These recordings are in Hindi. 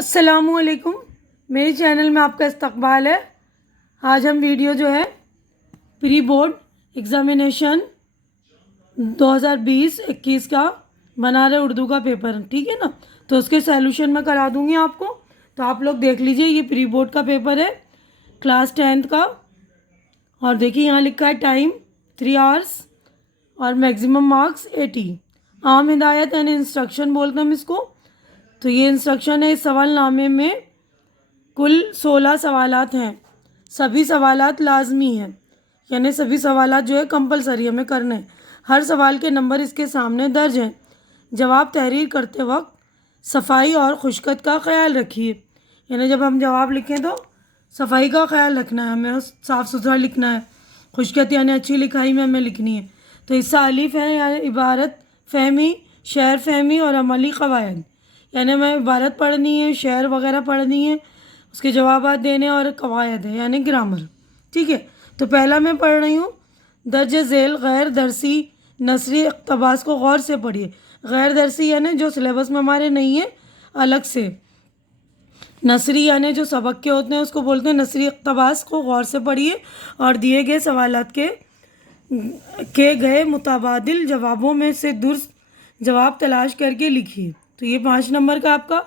अस्सलामुअलैकुम। मेरे चैनल में आपका इस्तकबाल है। आज हम वीडियो जो है प्री बोर्ड एग्ज़ामिनेशन 2020-21 का बना रहे उर्दू का पेपर, ठीक है ना। तो उसके सॉल्यूशन मैं करा दूंगी आपको, तो आप लोग देख लीजिए। ये प्री बोर्ड का पेपर है क्लास 10th का, और देखिए यहाँ लिखा है टाइम 3 आवर्स और मैक्सिमम मार्क्स 80। आम हिदायत एंड इंस्ट्रक्शन बोलते हैं हम इसको। तो ये इंस्ट्रक्शन है। इस सवालनामे में कुल 16 सवालात हैं। सभी सवालात लाजमी हैं, यानी सभी सवालात जो है कंपलसरी हमें करने हैं। हर सवाल के नंबर इसके सामने दर्ज हैं। जवाब तहरीर करते वक्त सफाई और खुशकत का ख्याल रखिए, यानी जब हम जवाब लिखें तो सफाई का ख्याल रखना है हमें, साफ़ सुथरा लिखना है। खुशकत यानी अच्छी लिखाई में हमें लिखनी है। तो हिस्सा अलीफ है, यानी इबारत फहमी, शेर फहमी और अमली क़वायद, यानी हमें इबारत पढ़नी है, शेर वगैरह पढ़नी है, उसके जवाब देने, और कवायद है यानी ग्रामर, ठीक है। तो पहला मैं पढ़ रही हूँ। दर्ज झेल गैर दरसी नसरी इक़्तिबास को गौर से पढ़िए। गैर दरसी यानी जो सिलेबस में हमारे नहीं है, अलग से। नसरी यानी जो सबक के होते हैं उसको बोलते हैं नसरी इक़्तिबास को गौर से पढ़िए और दिए गए सवालात के गए मुतबादिल जवाबों में से दुरुस्त जवाब तलाश करके लिखिए। तो ये 5 नंबर का आपका।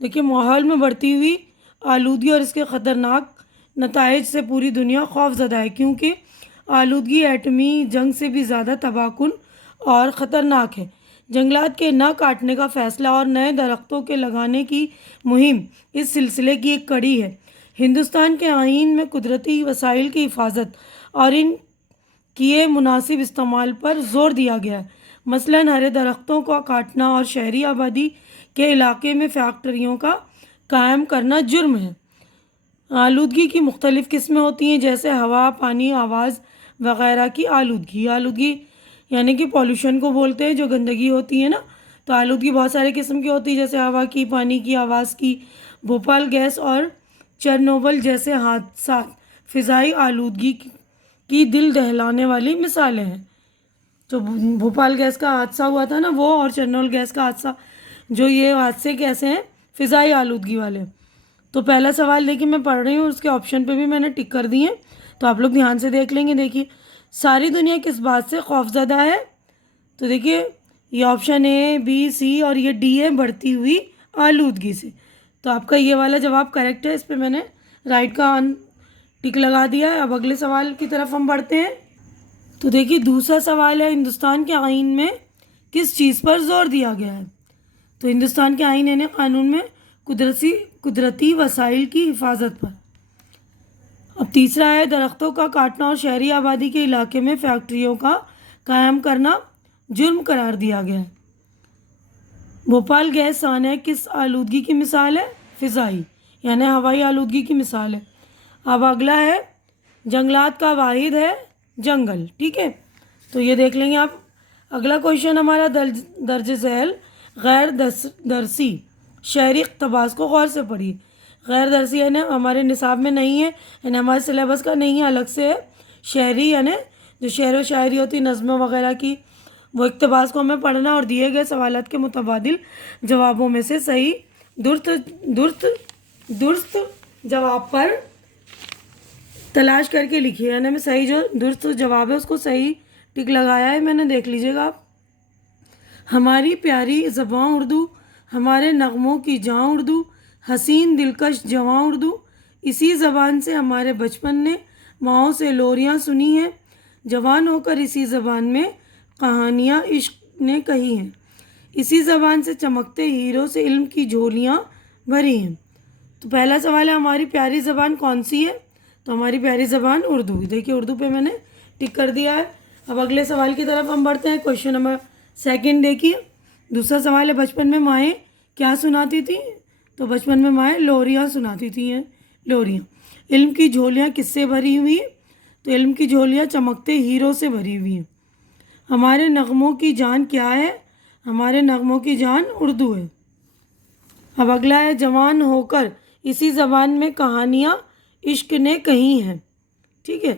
देखिए, माहौल में बढ़ती हुई आलूदगी और इसके ख़तरनाक नताइज से पूरी दुनिया खौफज़दा है, क्योंकि आलूदगी एटमी जंग से भी ज़्यादा तबाहकुन और ख़तरनाक है। जंगलात के न काटने का फ़ैसला और नए दरख्तों के लगाने की मुहिम इस सिलसिले की एक कड़ी है। हिंदुस्तान के आईन में कुदरती वसाइल की हिफाजत और इन किए मुनासिब इस्तेमाल पर ज़ोर दिया गया है। मसलन हरे दरख्तों का काटना और शहरी आबादी के इलाके में फैक्ट्रियों का कायम करना जुर्म है। आलूदगी की मुख्तलिफ़ किस्में होती हैं, जैसे हवा, पानी, आवाज़ वगैरह की आलूदगी। आलूदगी यानी कि पॉल्यूशन को बोलते हैं, जो गंदगी होती है ना। तो आलूदगी बहुत सारे किस्म की होती है, जैसे हवा की, पानी की, आवाज़ की। भोपाल गैस और चेरनोबिल जैसे हादसा फ़िज़ाई आलूदगी की दिल दहलाने वाली मिसालें हैं। तो भोपाल गैस का हादसा हुआ था ना, वो, और चेरनोबिल गैस का हादसा, जो ये हादसे कैसे हैं, फ़िज़ाई आलूदगी वाले। तो पहला सवाल देखिए मैं पढ़ रही हूँ, उसके ऑप्शन पे भी मैंने टिक कर दिए हैं, तो आप लोग ध्यान से देख लेंगे। देखिए, सारी दुनिया किस बात से खौफज़दा है? तो देखिए, ये ऑप्शन ए, बी, सी और ये डी है, बढ़ती हुई आलूदगी से। तो आपका ये वाला जवाब करेक्ट है। इस पर मैंने राइट का टिक लगा दिया है। अब अगले सवाल की तरफ हम बढ़ते हैं। तो देखिए, दूसरा सवाल है, हिंदुस्तान के आईन में किस चीज़ पर जोर दिया गया है? तो हिंदुस्तान के आईन यानी कानून में कुदरती वसाइल की हिफाजत पर। अब तीसरा है, दरख्तों का काटना और शहरी आबादी के इलाके में फैक्ट्रियों का कायम करना जुर्म करार दिया गया है। भोपाल गैस साने किस आलूदगी की मिसाल है? फ़िज़ाई यानी हवाई आलूदगी की मिसाल है। अब अगला है, जंगलात का वाहिद है जंगल, ठीक है। तो ये देख लेंगे आप। अगला क्वेश्चन हमारा, दर्ज झेल गैर दरसी शहरी इक़्तिबास को गौर से पढ़िए। गैर दरसी यानी हमारे निसाब में नहीं है, यानी हमारे सिलेबस का नहीं है, अलग से है। शहरी यानी जो शेर व शायरी होती, नज़्में वगैरह की, वो इक़्तिबास को हमें पढ़ना और दिए गए सवालात के मुतबादिल जवाबों में से सही दुरुस्त जवाब पर तलाश करके लिखिए। यानी मैं सही जो दुरुस्त जवाब है उसको सही टिक लगाया है मैंने, देख लीजिएगा आप। हमारी प्यारी ज़बां उर्दू, हमारे नगमों की जाँ उर्दू, हसीन दिलकश जवां उर्दू, इसी ज़बान से हमारे बचपन ने माओ से लोरियाँ सुनी हैं, जवान होकर इसी ज़बान में कहानियाँ इश्क ने कही हैं, इसी ज़बान से चमकते हीरो से इल्म की झोलियाँ भरी हैं। तो पहला सवाल है, हमारी प्यारी ज़बान कौन सी है? तो हमारी प्यारी ज़बान उर्दू। देखिए, उर्दू पे मैंने टिक कर दिया है। अब अगले सवाल की तरफ हम बढ़ते हैं। क्वेश्चन नंबर 2 देखिए, दूसरा सवाल है, बचपन में माएँ क्या सुनाती थी? तो बचपन में माएँ लोरियाँ सुनाती थी हैं, लोरियाँ। इल्म की झोलियाँ किससे भरी हुई? तो इल्म की झोलियाँ चमकते हीरो से भरी हुई हैं। हमारे नगमों की जान क्या है? हमारे नगमों की जान उर्दू है। अब अगला है, जवान होकर इसी ज़बान में कहानियाँ इश्क ने कही हैं, ठीक है।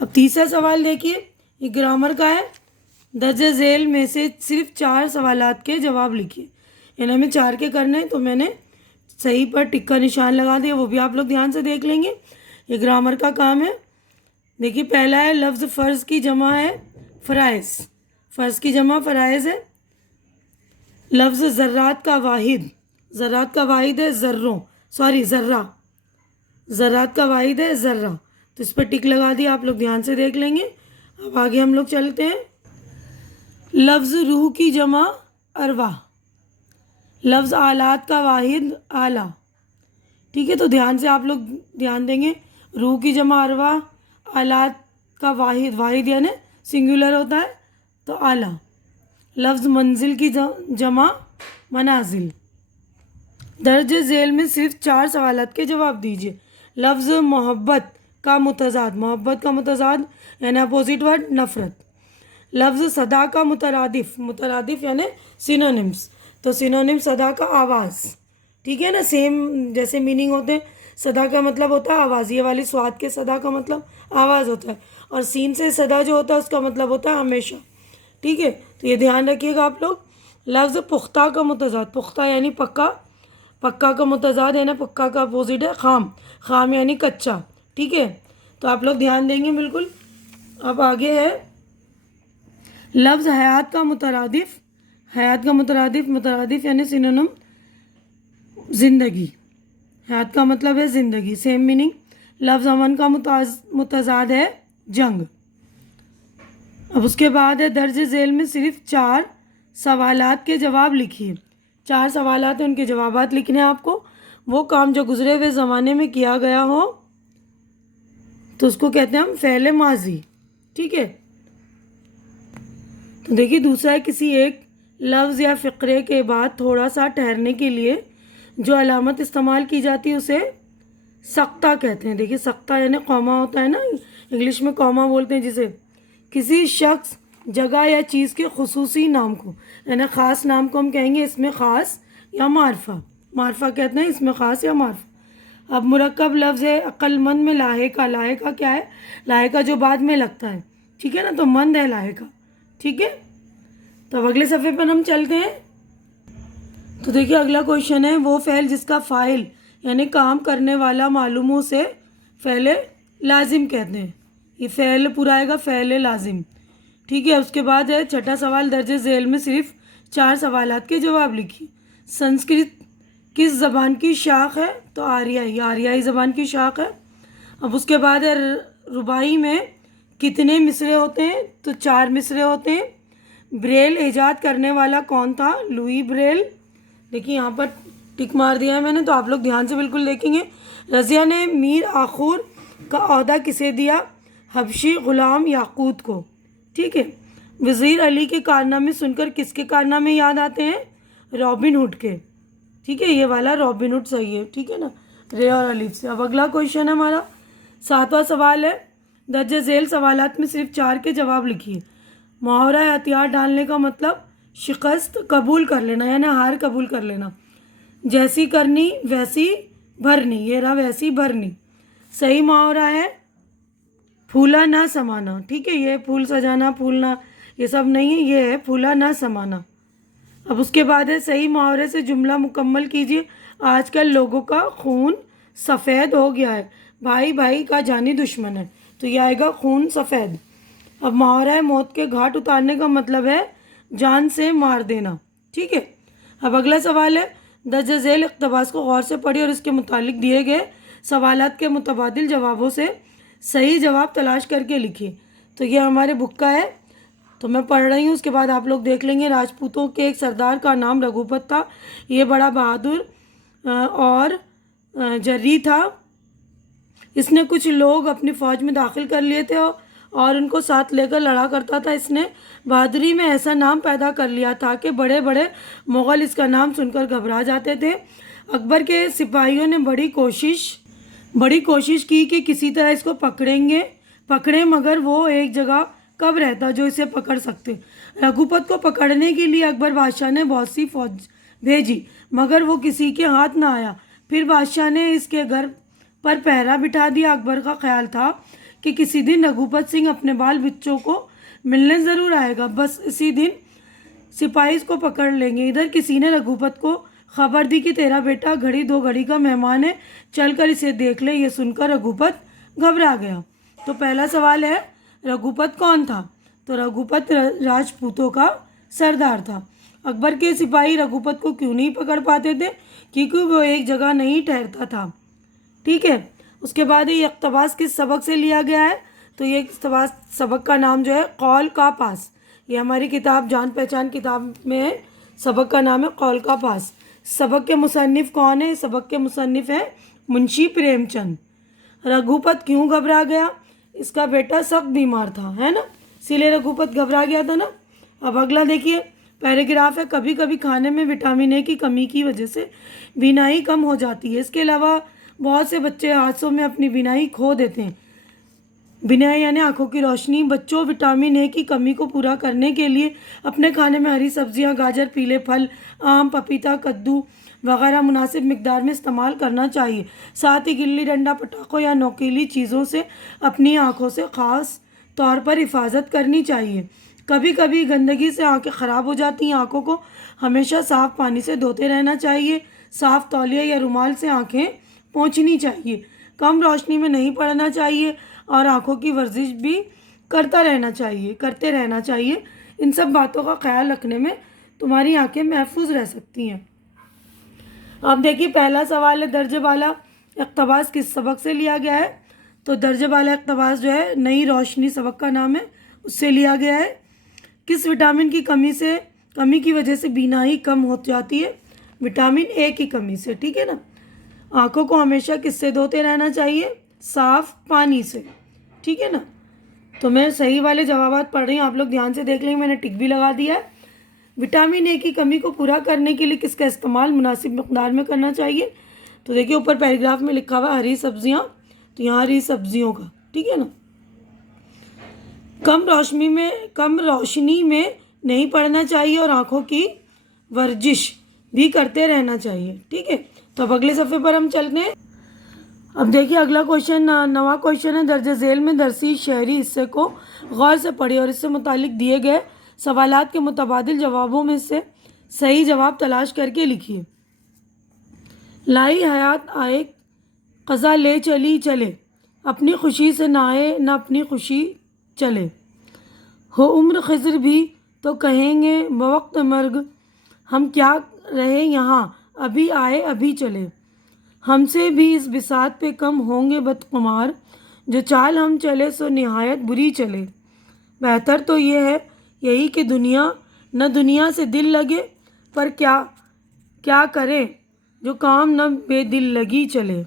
अब तीसरा सवाल देखिए, ये ग्रामर का है। दर्ज झेल में से सिर्फ 4 सवालात के जवाब लिखिए, यानी हमें 4 के करने हैं, तो मैंने सही पर टिक का निशान लगा दिया, वो भी आप लोग ध्यान से देख लेंगे, ये ग्रामर का काम है। देखिए पहला है लफ्ज़ फ़र्ज़ की जमा है फ़राइज़, फ़र्ज़ की जमा फ़राइज़ है। लफ्ज़ ज़र्रात का वाहिद, ज़र्रात का वाहिद है ज़र्रों, सॉरी ज़र्रा, ज़र्रात का वाहिद है ज़र्रा, तो इस पर टिक लगा दिया, आप लोग ध्यान से देख लेंगे। अब आगे हम लोग चलते हैं। लफ्ज़ रूह की जमा अरवा, लफ्ज़ आलात का वाहिद आला, ठीक है, तो ध्यान से आप लोग ध्यान देंगे। रूह की जमा अरवा, आलात का वाहिद, वाहिद यानी सिंगुलर होता है तो आला। लफ्ज़ मंजिल की जमा मनाजिल। दर्ज झेल में सिर्फ 4 सवालात के जवाब दीजिए। लफ्ज़ मोहब्बत का मुतज़ाद, मोहब्बत का मुतज़ाद यानी अपोजिट वर्ड नफ़रत। लफ्ज़ सदा का मुतरादिफ, मुतरादिफ यानी सिनोनिम्स, तो सिनोनिम सदा का आवाज़, ठीक है ना, सेम जैसे मीनिंग होते हैं। सदा का मतलब होता है आवाज़, ये वाली स्वाद के सदा का मतलब आवाज़ होता है, और सीन से सदा जो होता है उसका मतलब होता है हमेशा, ठीक है, तो ये ध्यान रखिएगा आप लोग। लफ्ज़ पुख्ता का मुतज़ाद, पुख्ता यानी पक्का, पक्का का मुतज़ाद है ना, पक्का का अपोजिट है खाम, खाम यानी कच्चा, ठीक है, तो आप लोग ध्यान देंगे बिल्कुल। अब आगे है लफ्ज़ हयात का मुतरादिफ, हयात का मुतरादिफ, मुतरादिफ यानी सिनोनिम ज़िंदगी, हयात का मतलब है ज़िंदगी, सेम मीनिंग। लफ्ज़ अमन का मुतज़ाद है जंग। अब उसके बाद है दर्ज झेल में सिर्फ 4 सवालात के जवाब लिखिए। 4 सवालात हैं, उनके जवाबात लिखने हैं आपको। वो काम जो गुज़रे हुए ज़माने में किया गया हो तो उसको कहते हैं हम फ़ेल माजी, ठीक है। तो देखिए दूसरा है किसी एक लफ्ज़ या फ़िक्रे के बाद थोड़ा सा ठहरने के लिए जो अलामत इस्तेमाल की जाती है उसे सख्ता कहते हैं। देखिए सख्ता यानी कॉमा होता है ना, इंग्लिश में कॉमा बोलते हैं जिसे, किसी शख्स जगह या चीज़ के खुसूसी नाम को यानी ख़ास नाम को हम कहेंगे इसमें ख़ास या मारफा, मारफा कहते हैं इसमें ख़ास या मारफा। अब मुरक्कब लफ्ज़ है अक्लमंद में लाहेका, लाहेका क्या है, लाहेका जो बाद में लगता है, ठीक है ना, तो मंद है लाहेका, ठीक है। तो अब अगले सफ़े पर हम चलते हैं। तो देखिए अगला क्वेश्चन है वो फ़ेल जिसका फ़ाइल यानी काम करने वाला मालूम हो से फ़ेल लाजिम कहते हैं। ये फ़ेल पूरा आएगा फ़ेल लाजिम, ठीक है। उसके बाद है छठा सवाल दर्ज झेल में सिर्फ 4 सवालात के जवाब लिखिए। संस्कृत किस ज़बान की शाख है, तो आर्याई, आर्याई ज़बान की शाख है। अब उसके बाद है रुबाई में कितने मिसरे होते हैं, तो 4 मिसरे होते हैं। ब्रेल ईजाद करने वाला कौन था, लुई ब्रेल। देखिए यहाँ पर टिक मार दिया है मैंने, तो आप लोग ध्यान से बिल्कुल देखेंगे। रज़िया ने मीर आखुर का ओहदा किसे दिया, हबशी ग़ुलाम याकूत को, ठीक है। वज़ीर अली के कारनामे सुनकर किसके कारनामे याद आते हैं, रॉबिन हुड के, ठीक है, ये वाला रॉबिन हुड सही है, ठीक है ना, रे और अलीफ से। अब अगला क्वेश्चन है हमारा 7वां सवाल है दर्ज झेल सवालात में सिर्फ 4 के जवाब लिखिए। मुहावरा हथियार डालने का मतलब शिकस्त कबूल कर लेना यानी हार कबूल कर लेना। जैसी करनी वैसी भरनी, ये रहा वैसी भरनी, सही मुहावरा है फूला ना समाना, ठीक है, ये फूल सजाना फूलना ये सब नहीं है, ये है फूला ना समाना। अब उसके बाद है सही मुहावरे से जुमला मुकम्मल कीजिए। आजकल लोगों का खून सफ़ेद हो गया है, भाई भाई का जानी दुश्मन है, तो ये आएगा खून सफ़ेद। अब मुहावरा है मौत के घाट उतारने का मतलब है जान से मार देना, ठीक है। अब अगला सवाल है दर्ज झेल इक़्तिबास को गौर से पढ़िए और इसके मुतालिक दिए गए सवालात के मुतबादिल जवाबों से सही जवाब तलाश करके लिखिए। तो ये हमारे बुक का है, तो मैं पढ़ रही हूँ, उसके बाद आप लोग देख लेंगे। राजपूतों के एक सरदार का नाम रघुपत था, ये बड़ा बहादुर और जर्री था। इसने कुछ लोग अपनी फ़ौज में दाखिल कर लिए थे और उनको साथ लेकर लड़ा करता था। इसने बहादुरी में ऐसा नाम पैदा कर लिया था कि बड़े बड़े मुग़ल इसका नाम सुनकर घबरा जाते थे। अकबर के सिपाहियों ने बड़ी कोशिश की कि किसी तरह इसको पकड़ें, मगर वो एक जगह कब रहता जो इसे पकड़ सकते। रघुपत को पकड़ने के लिए अकबर बादशाह ने बहुत सी फौज भेजी, मगर वो किसी के हाथ ना आया। फिर बादशाह ने इसके घर पर पहरा बिठा दिया। अकबर का ख्याल था कि किसी दिन रघुपत सिंह अपने बाल बच्चों को मिलने ज़रूर आएगा, बस इसी दिन सिपाही इसको पकड़ लेंगे। इधर किसी ने रघुपत को खबर दी कि तेरा बेटा घड़ी दो घड़ी का मेहमान है, चलकर इसे देख ले। ये सुनकर रघुपत घबरा गया। तो पहला सवाल है, रघुपत कौन था? तो रघुपत राजपूतों का सरदार था। अकबर के सिपाही रघुपत को क्यों नहीं पकड़ पाते थे? क्योंकि वो एक जगह नहीं ठहरता था। ठीक है। उसके बाद ये इक़्तिबास किस सबक से लिया गया है? तो ये इक़्तिबास सबक का नाम जो है कौल का पास। ये हमारी किताब जान पहचान किताब में है। सबक का नाम है कौल का पास। सबक के मुसन्निफ़ कौन है? सबक के मुसन्निफ़ है मुंशी प्रेमचंद। रघुपत क्यों घबरा गया? इसका बेटा सख्त बीमार था, है ना, इसीलिए रघुपत घबरा गया था ना। अब अगला देखिए, पैराग्राफ है, कभी कभी खाने में विटामिन ए की कमी की वजह से बीनाई कम हो जाती है। इसके अलावा बहुत से बच्चे हादसों में अपनी बीनाई खो देते हैं। बीनाई यानी आंखों की रोशनी। बच्चों, विटामिन ए की कमी को पूरा करने के लिए अपने खाने में हरी सब्जियां, गाजर, पीले फल, आम, पपीता, कद्दू वगैरह मुनासिब मिकदार में इस्तेमाल करना चाहिए। साथ ही गिल्ली डंडा, पटाखों या नोकीली चीज़ों से अपनी आंखों से ख़ास तौर पर हिफाजत करनी चाहिए। कभी कभी गंदगी से आंखें ख़राब हो जाती हैं। आंखों को हमेशा साफ़ पानी से धोते रहना चाहिए। साफ़ तौलिया या रुमाल से आंखें पोंछनी चाहिए। कम रोशनी में नहीं पड़ना चाहिए और आंखों की वर्जिश भी करते रहना चाहिए। इन सब बातों का ख्याल रखने में तुम्हारी आंखें महफूज रह सकती हैं। अब देखिए, पहला सवाल है, दर्जे वाला इक़्तिबास किस सबक से लिया गया है? तो दर्जे वाला इक़्तिबास जो है नई रोशनी सबक का नाम है, उससे लिया गया है। किस विटामिन की कमी की वजह से बीनाई कम हो जाती है? विटामिन ए की कमी से। ठीक है ना। आंखों को हमेशा किससे धोते रहना चाहिए? साफ पानी से। ठीक है ना। तो मैं सही वाले जवाब पढ़ रही हूँ, आप लोग ध्यान से देख लेंगे, मैंने टिक भी लगा दिया है। विटामिन ए की कमी को पूरा करने के लिए किसका इस्तेमाल मुनासिब मकदार में करना चाहिए? तो देखिए ऊपर पैराग्राफ में लिखा हुआ हरी सब्जियाँ, तो यहाँ हरी सब्जियों का। ठीक है ना। कम रोशनी में नहीं पड़ना चाहिए और आंखों की वर्जिश भी करते रहना चाहिए। ठीक है। तो अब अगले सफ़े पर हम चलते हैं। अब देखिए अगला क्वेश्चन, नवा क्वेश्चन है, दर्ज झेल में दरसी शहरी हिस्से को गौर से पढ़िए और इससे मुतालिक दिए गए सवालात के मुतबादिल जवाबों में से सही जवाब तलाश करके लिखिए। लाई हयात आए, क़ज़ा ले चली चले, अपनी खुशी से ना आए न अपनी खुशी चले। हो उम्र खिज़र भी तो कहेंगे बवक्त मर्ग, हम क्या रहे यहाँ, अभी आए अभी चले। हमसे भी इस बिसात पे कम होंगे बदकुमार, जो चाल हम चले सो निहायत बुरी चले। बेहतर तो ये है यही कि दुनिया से दिल लगे, पर क्या करे जो काम न बेदिल लगी चले।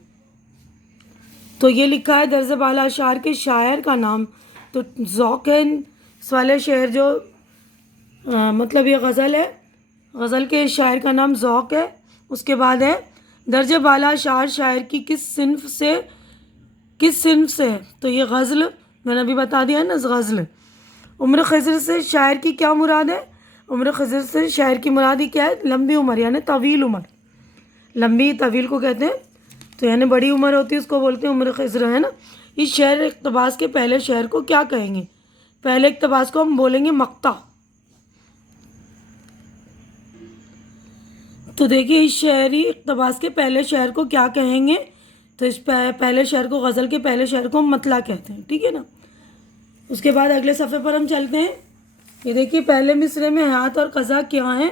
तो ये लिखा है दर्ज बाला अशार के शायर का नाम। तो ज़ौक़ है इस वाले शेर जो मतलब ये गज़ल है, गज़ल के शायर का नाम ज़ौक़ है। उसके बाद है दर्जे बाला अशार शायर की किस सिन्फ से है? तो ये गज़ल मैंने अभी बता दिया है ना, गज़ल। उम्र खिज़र से शायर की क्या मुराद है? उम्र खिज़र से शायर की मुराद ही क्या है? लंबी उम्र, यानी तवील उम्र। लंबी तवील को कहते हैं, तो यानी बड़ी उम्र होती है, उसको बोलते हैं उम्र खिज़र, है ना। इस शेर इक़्तिबास के पहले शेर को क्या कहेंगे? पहले इक़्तिबास को हम बोलेंगे मक्ता। तो देखिए इस शेरी इक़्तिबास के पहले शेर को क्या कहेंगे? तो इस पहले शेर को, गज़ल के पहले शेर को मतला कहते हैं। ठीक है ना। उसके बाद अगले सफ़े पर हम चलते हैं। ये देखिए पहले मिसरे में हयात और क़ज़ा क्या है?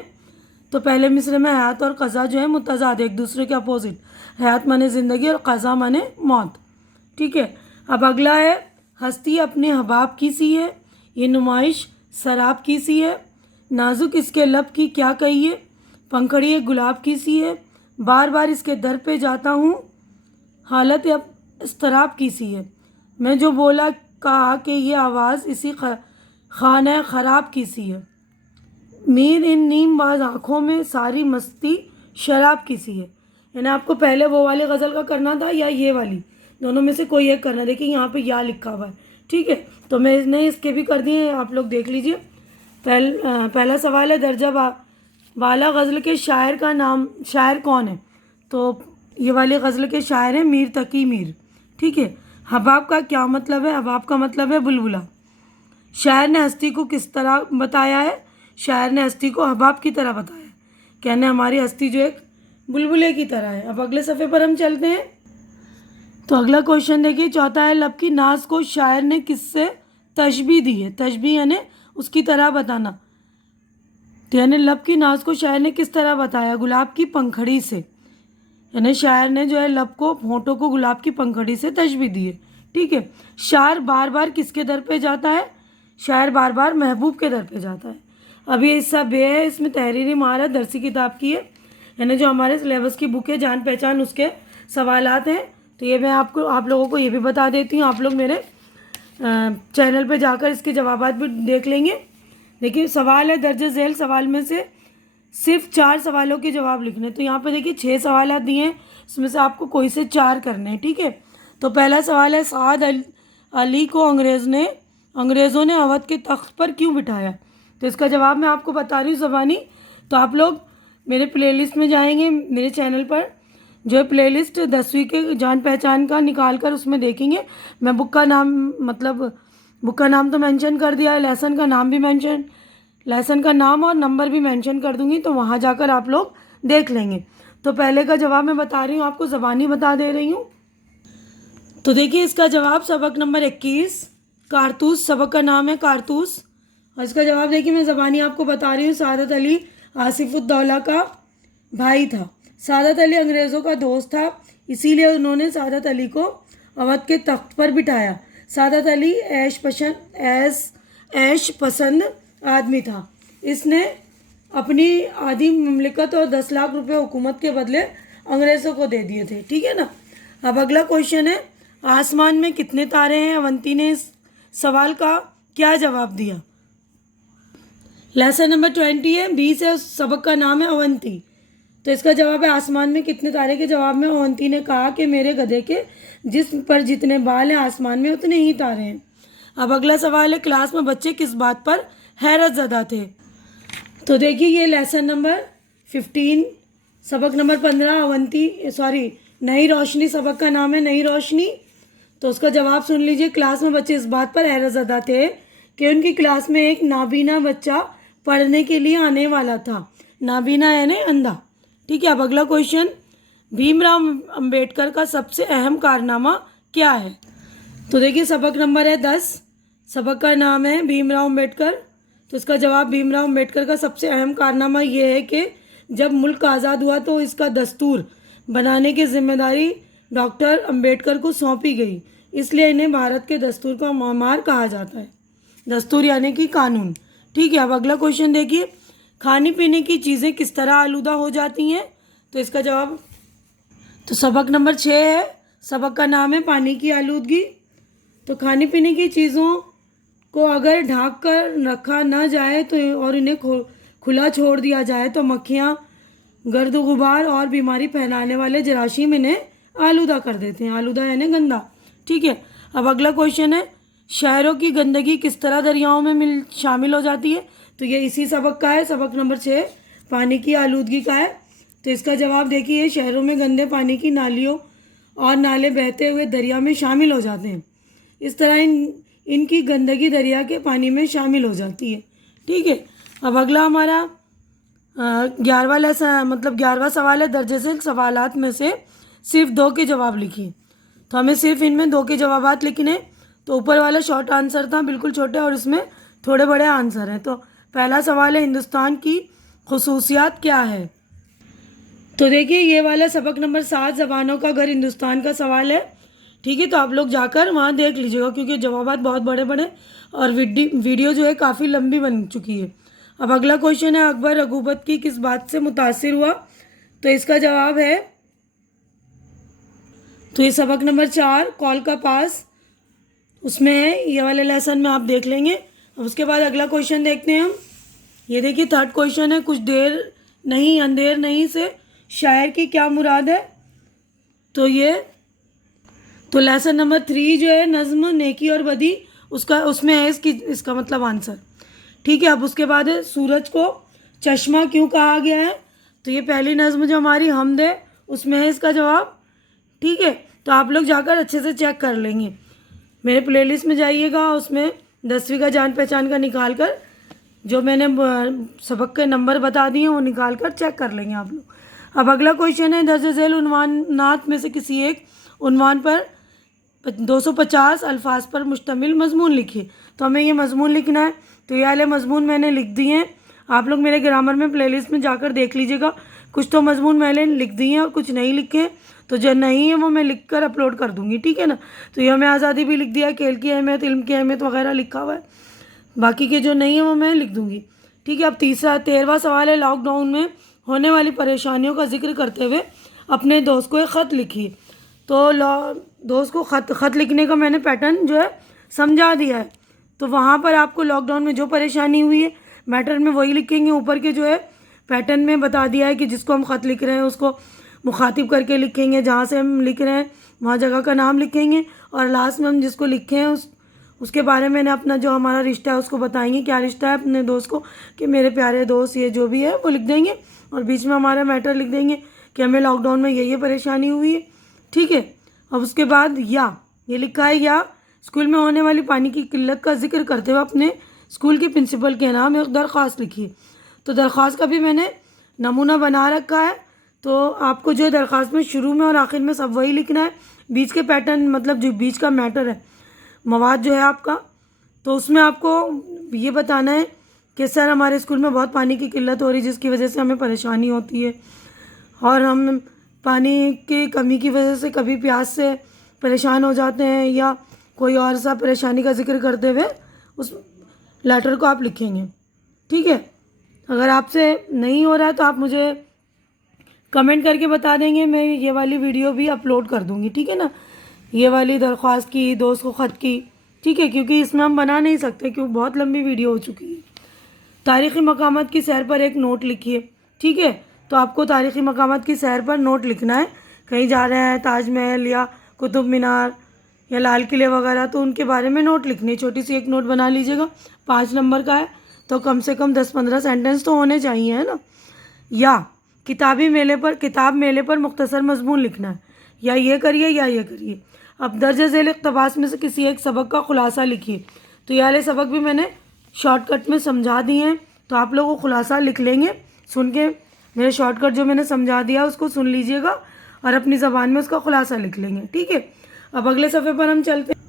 तो पहले मिसरे में हयात और क़ज़ा जो है मुतज़ाद, एक दूसरे के अपोजिट। हयात माने ज़िंदगी और क़ज़ा माने मौत। ठीक है। अब अगला है, हस्ती अपने हबाब की सी है, ये नुमाइश शराब की सी है। नाजुक इसके लब की क्या कहिए, पंखड़ी एक गुलाब की सी है। बार बार इसके दर पे जाता हूँ, हालत अब इस्तराब की सी है। मैं जो बोला कहा कि ये आवाज़ इसी खाना ख़राब की सी है। मीर इन नीम बाज आँखों में सारी मस्ती शराब की सी है। यानी आपको पहले वो वाले गज़ल का करना था या ये वाली, दोनों में से कोई एक करना। देखिए यहाँ पे या लिखा हुआ है। ठीक है। तो मैंने इसके भी कर दिए, आप लोग देख लीजिए। पहला सवाल है, दर्जा वाला गज़ल के शायर का नाम, शायर कौन है? तो ये वाली गज़ल के शायर हैं मीर तकी मीर। ठीक है। हबाब का क्या मतलब है? हबाब का मतलब है बुलबुला। शायर ने हस्ती को किस तरह बताया है? शायर ने हस्ती को हबाब की तरह बताया है। कहने हमारी हस्ती जो एक बुलबुले की तरह है। अब अगले सफ़े पर हम चलते हैं। तो अगला क्वेश्चन देखिए, चौथा है, लब की नाज को शायर ने किससे तशबीह दी है। तशबीह यानी उसकी तरह बताना। तो यानी लब की नाज को शायर ने किस तरह बताया, गुलाब की पंखड़ी से। यानी शायर ने जो है लब को, होंठों को गुलाब की पंखड़ी से तशबीह दी है। ठीक है। शायर बार बार किसके दर पे जाता है, शायर बार बार महबूब के दर पे जाता है। अब ये हिस्सा बे है, इसमें तहरीरी महारत दरसी किताब की है, यानी जो हमारे सिलेबस की बुक है जान पहचान, उसके सवालात हैं। तो ये मैं आप लोगों को ये भी बता देती हूँ, आप लोग मेरे चैनल पे जाकर इसके जवाबात भी देख लेंगे। देखिए सवाल है, दर्ज झेल सवाल में से सिर्फ 4 सवालों के जवाब लिखने। तो यहाँ पे देखिए 6 सवाल दिए हैं, उसमें से आपको कोई से 4 करने हैं। ठीक है। तो पहला सवाल है, साद अली को अंग्रेज़ों ने अवध के तख्त पर क्यों बिठाया। तो इसका जवाब मैं आपको बता रही हूँ ज़बानी। तो आप लोग मेरे प्लेलिस्ट में जाएंगे, मेरे चैनल पर जो है प्लेलिस्ट 10वीं के जान पहचान का निकाल कर उसमें देखेंगे। मैं बुक का नाम तो मेंशन कर दिया है, लेसन का नाम और नंबर भी मेंशन कर दूंगी, तो वहाँ जाकर आप लोग देख लेंगे। तो पहले का जवाब मैं बता रही हूँ आपको, ज़बानी बता दे रही हूँ। तो देखिए इसका जवाब सबक नंबर 21 कारतूस, सबक का नाम है कारतूस। और इसका जवाब देखिए मैं ज़बानी आपको बता रही हूँ, सादत अली आसिफुद्दौला का भाई था। सादत अली अंग्रेज़ों का दोस्त था, इसीलिए उन्होंने सादत अली को अवध के तख्त पर बिठाया। सादत अली ऐश पसंद आदमी था। इसने अपनी आधी मुमलिकत और 10 लाख रुपए हुकूमत के बदले अंग्रेज़ों को दे दिए थे। ठीक है ना। अब अगला क्वेश्चन है, आसमान में कितने तारे हैं। अवंती ने इस सवाल का क्या जवाब दिया। लेसन नंबर 20 है, 20 है, सबक का नाम है अवंती। तो इसका जवाब है, आसमान में कितने तारे के जवाब में अवंती ने कहा कि मेरे गधे के जिस्म पर जितने बाल हैं आसमान में उतने ही तारे हैं। अब अगला सवाल है, क्लास में बच्चे किस बात पर हैरत ज़दा थे। तो देखिए ये लेसन नंबर 15 सबक नंबर 15 नई रोशनी, सबक का नाम है नई रोशनी। तो उसका जवाब सुन लीजिए, क्लास में बच्चे इस बात पर हैरत ज़दा थे कि उनकी क्लास में एक नाबीना बच्चा पढ़ने के लिए आने वाला था। नाबीना यानी अंधा। ठीक है। अब अगला क्वेश्चन, भीमराव अंबेडकर का सबसे अहम कारनामा क्या है। तो देखिए सबक नंबर है 10, सबक का नाम है भीमराव अंबेडकर। तो इसका जवाब, भीमराव अंबेडकर का सबसे अहम कारनामा ये है कि जब मुल्क आज़ाद हुआ तो इसका दस्तूर बनाने की जिम्मेदारी डॉक्टर अंबेडकर को सौंपी गई, इसलिए इन्हें भारत के दस्तूर का मामार कहा जाता है। दस्तूर यानी कि कानून। ठीक है। अब अगला क्वेश्चन देखिए, खाने पीने की चीज़ें किस तरह आलूदा हो जाती हैं। तो इसका जवाब, तो सबक नंबर 6 है, सबक का नाम है पानी की आलूदगी। तो खाने पीने की चीज़ों को अगर ढक कर रखा ना जाए तो और इन्हें खुला छोड़ दिया जाए तो मक्खियाँ, गर्द गुबार और बीमारी फैलाने वाले जरासीम इन्हें आलूदा कर देते हैं। आलूदा यानी गंदा। ठीक है। अब अगला क्वेश्चन है, शहरों की गंदगी किस तरह दरियाओं में शामिल हो जाती है। तो ये इसी सबक का है, सबक नंबर 6 पानी की आलूदगी का है। तो इसका जवाब देखिए, शहरों में गंदे पानी की नालियों और नाले बहते हुए दरिया में शामिल हो जाते हैं। इस तरह इनकी गंदगी दरिया के पानी में शामिल हो जाती है। ठीक है। अब अगला हमारा 11वां सवाल है, दर्जे से सवालात में से सिर्फ 2 के जवाब लिखिए। तो हमें सिर्फ इनमें 2 के जवाबात लिखने। तो ऊपर वाला शॉर्ट आंसर था, बिल्कुल छोटे, और इसमें थोड़े बड़े आंसर हैं। तो पहला सवाल है, हिंदुस्तान की खुसूसियात क्या है। तो देखिए ये वाला सबक नंबर 7 ज़बानों का घर हिंदुस्तान का सवाल है। ठीक है। तो आप लोग जाकर वहाँ देख लीजिएगा, क्योंकि जवाबात बहुत बड़े बड़े और वीडियो जो है काफ़ी लंबी बन चुकी है। अब अगला क्वेश्चन है, अकबर रघुपत की किस बात से मुतासिर हुआ। तो इसका जवाब है, तो ये सबक नंबर 4 कॉल का पास, उसमें है, ये वाले लेसन में आप देख लेंगे। अब उसके बाद अगला क्वेश्चन देखते हैं हम। ये देखिए 3rd क्वेश्चन है, कुछ देर नहीं अंधेर नहीं से शायर की क्या मुराद है। तो लेसन नंबर 3 जो है नज़्म नेकी और बदी, उसमें है इसका मतलब आंसर। ठीक है। अब उसके बाद है, सूरज को चश्मा क्यों कहा गया है। तो ये पहली नज़्म जो हमारी हमद है उसमें है इसका जवाब। ठीक है। तो आप लोग जाकर अच्छे से चेक कर लेंगे, मेरे प्लेलिस्ट में जाइएगा, उसमें 10वीं का जान पहचान का निकाल कर जो मैंने सबक के नंबर बता दिए वो निकाल कर चेक कर लेंगे आप लोग। अब अगला क्वेश्चन है, दर्ज झेल उन्वानात में से किसी एक उन्वान पर 250 अल्फाज पर मुश्तमिल मजमून लिखिए। तो हमें ये मजमून लिखना है। तो ये वाले मजमून मैंने लिख दिए हैं। आप लोग मेरे ग्रामर में प्लेलिस्ट में जाकर देख लीजिएगा। कुछ तो मजमून मैंने लिख दिए हैं और कुछ नहीं लिखे हैं, तो जो नहीं है वो मैं लिख कर अपलोड कर दूँगी, ठीक है ना। तो ये हमें आज़ादी भी लिख दिया है, खेल की अहमियत, इल्म की अहमियत वगैरह लिखा हुआ है। बाकी के जो नहीं है वो मैं लिख दूँगी, ठीक है। अब 13वां सवाल है, लॉकडाउन में होने वाली परेशानियों का जिक्र करते हुए अपने दोस्त को एक ख़त लिखिए। तो दोस्त को ख़त लिखने का मैंने पैटर्न जो है समझा दिया है। तो वहाँ पर आपको लॉकडाउन में जो परेशानी हुई है मैटर में वही लिखेंगे। ऊपर के जो है पैटर्न में बता दिया है कि जिसको हम ख़त लिख रहे हैं उसको मुखातिब करके लिखेंगे, जहाँ से हम लिख रहे हैं वहाँ जगह का नाम लिखेंगे, और लास्ट में हम जिसको लिखे हैं उसके बारे में अपना जो हमारा रिश्ता है उसको बताएंगे, क्या रिश्ता है अपने दोस्त को, कि मेरे प्यारे दोस्त, ये जो भी है वो लिख देंगे। और बीच में हमारा मैटर लिख देंगे कि हमें लॉकडाउन में ये परेशानी हुई है, ठीक है। अब उसके बाद ये लिखा है, या स्कूल में होने वाली पानी की किल्लत का जिक्र करते हुए अपने स्कूल के प्रिंसिपल के नाम एक दरख्वास्त लिखिए। तो दरख्वास्त का भी मैंने नमूना बना रखा है। तो आपको जो दरख्वास्त में शुरू में और आखिर में सब वही लिखना है। बीच के पैटर्न मतलब जो बीच का मैटर है, मवाद जो है आपका, तो उसमें आपको ये बताना है कि सर हमारे स्कूल में बहुत पानी की किल्लत हो रही है, जिसकी वजह से हमें परेशानी होती है, और हम पानी की कमी की वजह से कभी प्यास से परेशान हो जाते हैं, या कोई और सा परेशानी का जिक्र करते हुए उस लेटर को आप लिखेंगे, ठीक है। अगर आपसे नहीं हो रहा है तो आप मुझे कमेंट करके बता देंगे, मैं ये वाली वीडियो भी अपलोड कर दूँगी, ठीक है ना। ये वाली दरख्वास्त की, दोस्त को ख़त की, ठीक है, क्योंकि इसमें हम बना नहीं सकते क्योंकि बहुत लंबी वीडियो हो चुकी है। तारीख़ी मकामात की सैर पर एक नोट लिखिए, ठीक है। तो आपको तारीख़ी मकामात की सैर पर नोट लिखना है। कहीं जा रहे हैं, ताजमहल या कुतुब मीनार या लाल किले वगैरह, तो उनके बारे में नोट लिखनी। छोटी सी एक नोट बना लीजिएगा, 5 नंबर का है, तो कम से कम 10-15 सेंटेंस तो होने चाहिए, है ना। या किताब मेले पर मुख्तसर मजमून लिखना है, या ये करिए या ये करिए। अब दर्ज झेल इक़्तिबास में से किसी एक सबक का खुलासा लिखिए। तो ये वाले सबक भी मैंने शॉर्टकट में समझा दिए हैं, तो आप लोग वो खुलासा लिख लेंगे। सुन के मेरे शॉर्टकट जो मैंने समझा दिया उसको सुन लीजिएगा और अपनी ज़बान में उसका खुलासा लिख लेंगे, ठीक है। अब अगले सफ़े पर हम चलते हैं।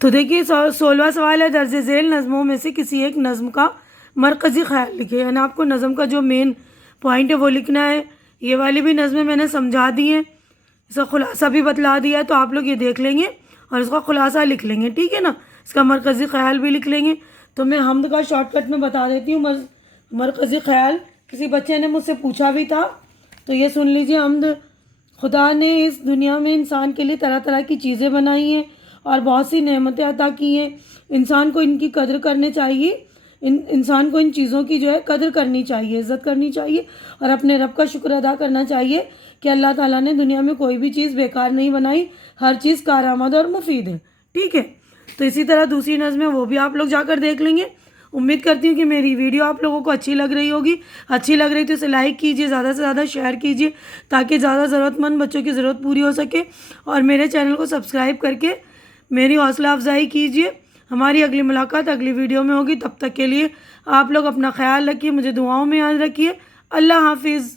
तो देखिए 16वां सवाल है, दर्ज झेल नज़मों में से किसी एक नज़म का मरकज़ी ख्याल लिखिए। यानी आपको नज़म का जो मेन पॉइंट है वो लिखना है। ये वाली भी नज़में मैंने समझा दी हैं, इसका खुलासा भी बतला दिया है, तो आप लोग ये देख लेंगे और इसका खुलासा लिख लेंगे, ठीक है ना। इसका मरकज़ी ख्याल भी लिख लेंगे। तो मैं हमद का शॉर्टकट में बता देती हूँ। मरकज़ी ख्याल किसी बच्चे ने मुझसे पूछा भी था, तो ये सुन लीजिए। हमद, खुदा ने इस दुनिया में इंसान के लिए तरह तरह की चीज़ें बनाई हैं और बहुत सी नेमतें अता की हैं। इंसान को इनकी कदर करनी चाहिए, इंसान को इन चीज़ों की जो है कदर करनी चाहिए, इज़्ज़त करनी चाहिए, और अपने रब का शुक्र अदा करना चाहिए कि अल्लाह ताला ने दुनिया में कोई भी चीज़ बेकार नहीं बनाई, हर चीज़ कारआमद और मुफीद है, ठीक है। तो इसी तरह दूसरी नज़्म है, वो भी आप लोग जाकर देख लेंगे। उम्मीद करती हूँ कि मेरी वीडियो आप लोगों को अच्छी लग रही होगी। अच्छी लग रही तो इसे लाइक कीजिए, ज़्यादा से ज़्यादा शेयर कीजिए, ताकि ज़्यादा ज़रूरतमंद बच्चों की ज़रूरत पूरी हो सके। और मेरे चैनल को सब्सक्राइब करके मेरी हौसला अफजाई कीजिए। हमारी अगली मुलाकात अगली वीडियो में होगी। तब तक के लिए आप लोग अपना ख्याल रखिए, मुझे दुआओं में याद रखिए। अल्लाह हाफिज़।